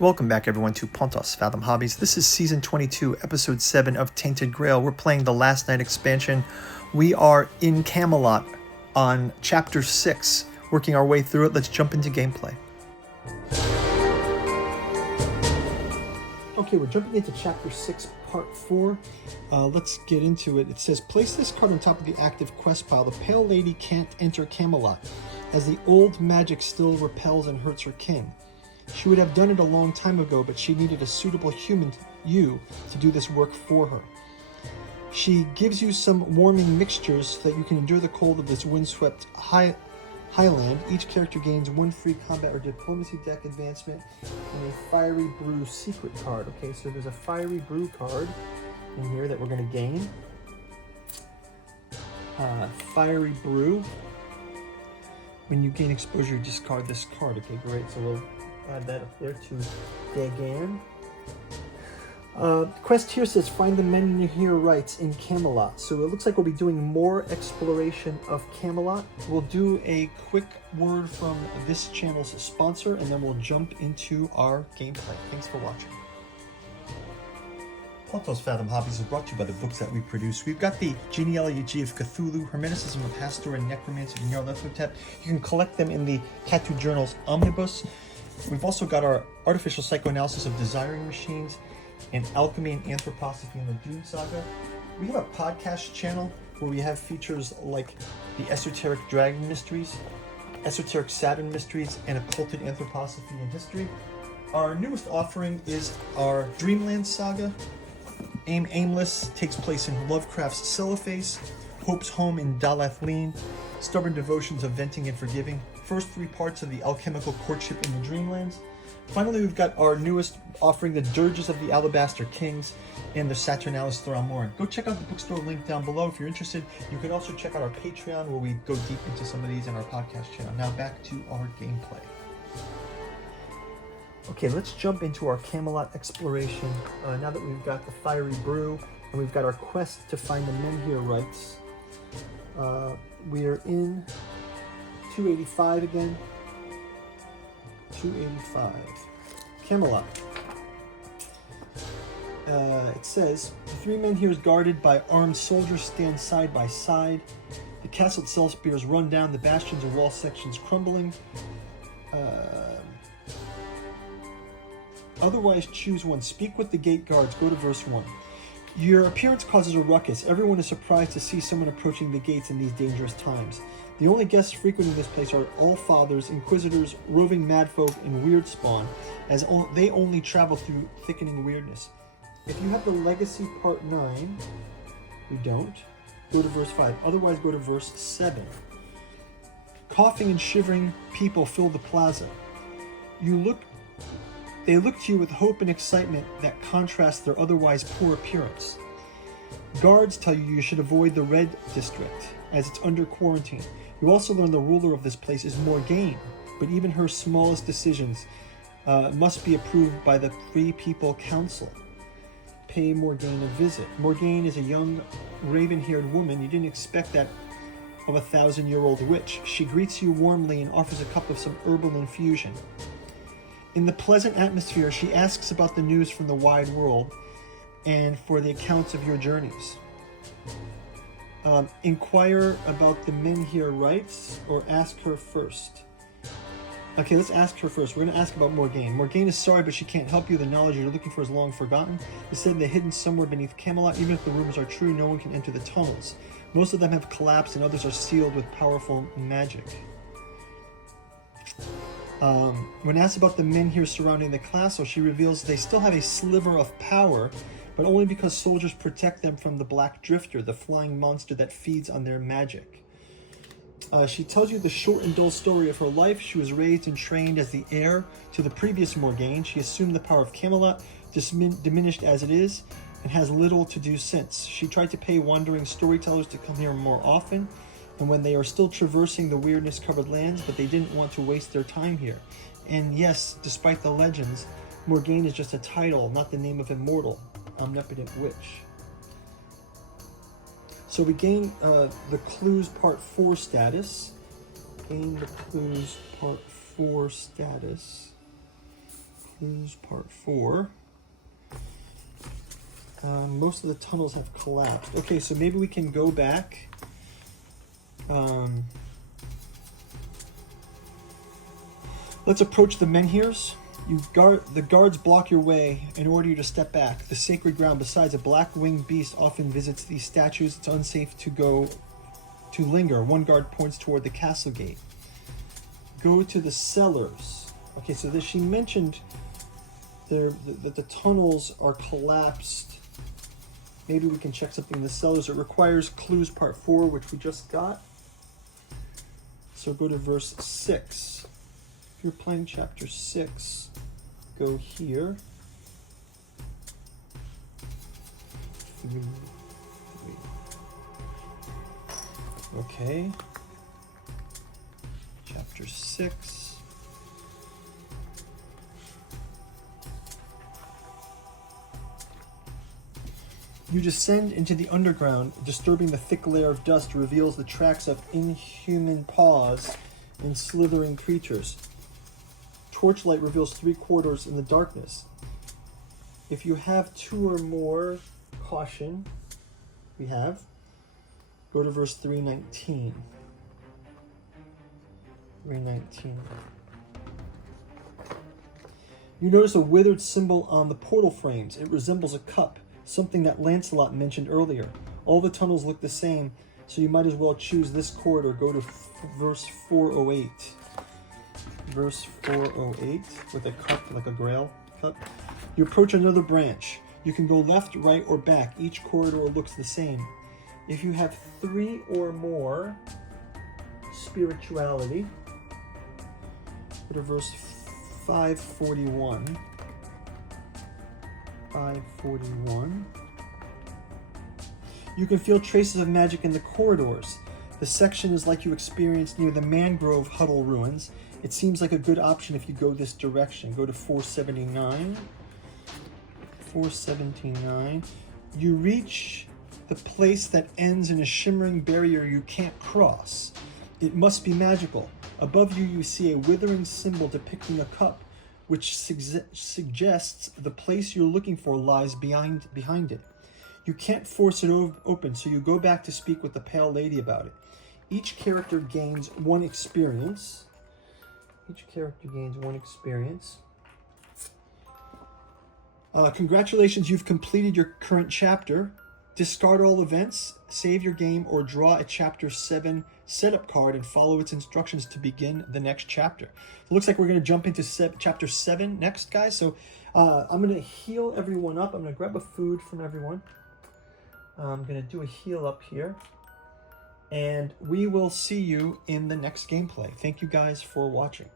Welcome back, everyone, to Pontos Fathom Hobbies. This is Season 22, Episode 7 of Tainted Grail. We're playing the Last Night expansion. We are in Camelot on Chapter 6, working our way through it. Let's jump into gameplay. Okay, we're jumping into Chapter 6, Part 4. Let's get into it. It says, place this card on top of the active quest pile. The Pale Lady can't enter Camelot, as the old magic still repels and hurts her king. She would have done it a long time ago, but she needed a suitable human, you, to do this work for her. She gives you some warming mixtures so that you can endure the cold of this windswept highland. Each character gains one free combat or diplomacy deck advancement and a Fiery Brew secret card. Okay, so there's a Fiery Brew card in here that we're going to gain. Fiery Brew. When you gain exposure, you discard this card. Okay, great. So we'll add that up there to Dagan. Quest here says find the Menhir in Camelot. So it looks like we'll be doing more exploration of Camelot. We'll do a quick word from this channel's sponsor, and then we'll jump into our gameplay. Thanks for watching. Pontos Fathom Hobbies is brought to you by the books that we produce. We've got the Genealogy of Cthulhu, Hermeticism of Hastur, and Necromancy of Nyarlathotep. You can collect them in the Tattoo Journals Omnibus. We've also got our Artificial Psychoanalysis of Desiring Machines and Alchemy and Anthroposophy in the Dune Saga. We have a podcast channel where we have features like the Esoteric Dragon Mysteries, Esoteric Saturn Mysteries, and Occulted Anthroposophy and History. Our newest offering is our Dreamland Saga. Aimless takes place in Lovecraft's Cellophase, Hope's Home in Dalathleen, Stubborn Devotions of Venting and Forgiving, first three parts of the Alchemical Courtship in the Dreamlands. Finally, we've got our newest offering, the Dirges of the Alabaster Kings and the Saturnalis Thramoran. Go check out the bookstore link down below if you're interested. You can also check out our Patreon where we go deep into some of these in our podcast channel. Now back to our gameplay. Okay, let's jump into our Camelot exploration. Now that we've got the Fiery Brew and we've got our quest to find the Menhir rights, we are in 285 again. 285. Camelot. It says, the three Menhirs guarded by armed soldiers stand side by side. The castle itself bears run down, the bastions and wall sections crumbling. Otherwise, choose one. Speak with the gate guards. Go to verse 1. Your appearance causes a ruckus. Everyone is surprised to see someone approaching the gates in these dangerous times. The only guests frequenting this place are All-Fathers, Inquisitors, roving madfolk, and weird spawn, as they only travel through thickening weirdness. If you have the Legacy Part 9, you don't, go to verse 5. Otherwise, go to verse 7. Coughing and shivering people fill the plaza. They look to you with hope and excitement that contrasts their otherwise poor appearance. Guards tell you should avoid the Red District, as it's under quarantine. You also learn the ruler of this place is Morgaine, but even her smallest decisions must be approved by the Free People Council. Pay Morgaine a visit. Morgaine is a young, raven-haired woman. You didn't expect that of a 1,000-year-old witch. She greets you warmly and offers a cup of some herbal infusion. In the pleasant atmosphere, she asks about the news from the wide world and for the accounts of your journeys. Inquire about the Menhir rights or ask her first. Okay, let's ask her first. We're going to ask about Morgaine. Morgaine is sorry, but she can't help you. The knowledge you're looking for is long forgotten. It's said they're hidden somewhere beneath Camelot. Even if the rumors are true, no one can enter the tunnels. Most of them have collapsed and others are sealed with powerful magic. When asked about the Menhir surrounding the castle, she reveals they still have a sliver of power, but only because soldiers protect them from the Black Drifter, the flying monster that feeds on their magic. She tells you the short and dull story of her life. She was raised and trained as the heir to the previous Morgaine. She assumed the power of Camelot, diminished as it is, and has little to do since. She tried to pay wandering storytellers to come here more often, and when they are still traversing the weirdness-covered lands, but they didn't want to waste their time here. And yes, despite the legends, Morgaine is just a title, not the name of immortal, omnipotent witch. So we gain the Clues Part 4 status. Gain the Clues Part 4 status. Clues part 4. Most of the tunnels have collapsed. Okay, so maybe we can go back. Let's approach the menhirs. The guards block your way and order you to step back. The sacred ground. Besides, a black-winged beast often visits these statues. It's unsafe to linger. One guard points toward the castle gate. Go to the cellars. Okay, so she mentioned that the tunnels are collapsed. Maybe we can check something in the cellars. It requires clues part 4, which we just got. So go to verse 6. If you're playing chapter 6, go here. 3. Okay. Chapter 6. You descend into the underground. Disturbing the thick layer of dust reveals the tracks of inhuman paws and slithering creatures. Torchlight reveals 3 corridors in the darkness. If you have 2 or more, caution. We have. Go to verse 319. 319. You notice a withered symbol on the portal frames. It resembles a cup, something that Lancelot mentioned earlier. All the tunnels look the same, so you might as well choose this corridor. Go to verse 408. Verse 408 with a cup, like a grail cup. You approach another branch. You can go left, right, or back. Each corridor looks the same. If you have 3 or more spirituality, go to verse 541. 541. You can feel traces of magic in the corridors. The section is like you experienced near the Mangrove Huddle ruins. It seems like a good option if you go this direction. Go to 479. 479. You reach the place that ends in a shimmering barrier you can't cross. It must be magical. Above you, you see a withering symbol depicting a cup, which suggests the place you're looking for lies behind it. You can't force it open, so you go back to speak with the Pale Lady about it. Each character gains 1 experience. Congratulations, you've completed your current chapter. Discard all events, save your game, or draw a chapter 7 setup card and follow its instructions to begin the next chapter. It looks like we're going to jump into chapter 7 next, guys. So I'm going to heal everyone up. I'm going to grab a food from everyone. I'm going to do a heal up here. And we will see you in the next gameplay. Thank you guys for watching.